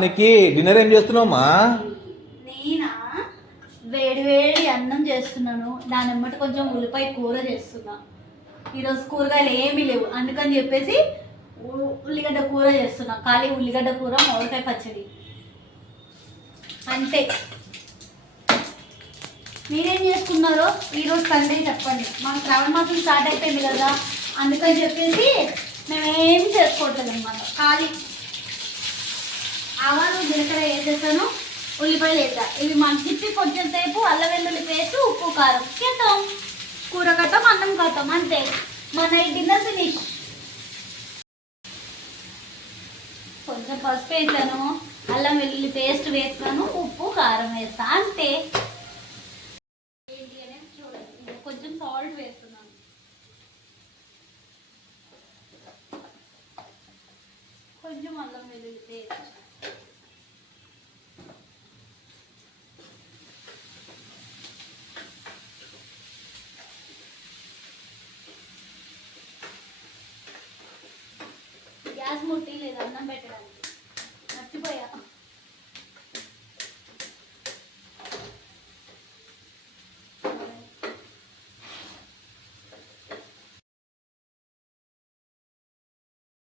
నీకు డిన్నర్ ఏం చేస్తున్నావమ్మా? నేనా వేడి వేడి అన్నం చేస్తున్నాను. దాని ఎమ్మటి కొంచెం ఉల్లిపాయ కూర చేస్తున్నా. ఈరోజు కూరగాయలు ఏమీ లేవు, అందుకని చెప్పేసి ఉల్లిగడ్డ కూర చేస్తున్నా. ఖాళీ ఉల్లిగడ్డ కూర, మామిడికాయ పచ్చడి అంతే. మీరేం చేసుకున్నారో ఈరోజు సండే చెప్పండి. మాకు శ్రావణ మాసం స్టార్ట్ అయిపోయింది కదా, అందుకని చెప్పేసి మేమేం చేసుకోవట్లేదు అనమాట. ఖాళీ ఆవాలు జీలకర్ర వేసేసాను, ఉల్లిపాయలు వేసా. ఇవి మన తిప్పి కొంచెం సేపు అల్లం వెల్లుల్లి పేస్ట్, ఉప్పు కారం చేద్దాం. కూర కట్టం, అన్నం కట్టం అంతే. మన డిన్నర్ ఫినిష్. కొంచెం పసుపు వేసాను, అల్లం వెల్లుల్లి పేస్ట్ వేస్తాను, ఉప్పు కారం వేస్తా అంతే. ఏంటి అనేది చూడండి, కొంచెం సాల్ట్ వేస్తున్నాను. కొంచెం అల్లం వెల్లుల్లి పేస్ట్, గ్యాస్ ముట్టి లేదు అన్నం పెట్టడానికి, మర్చిపోయా.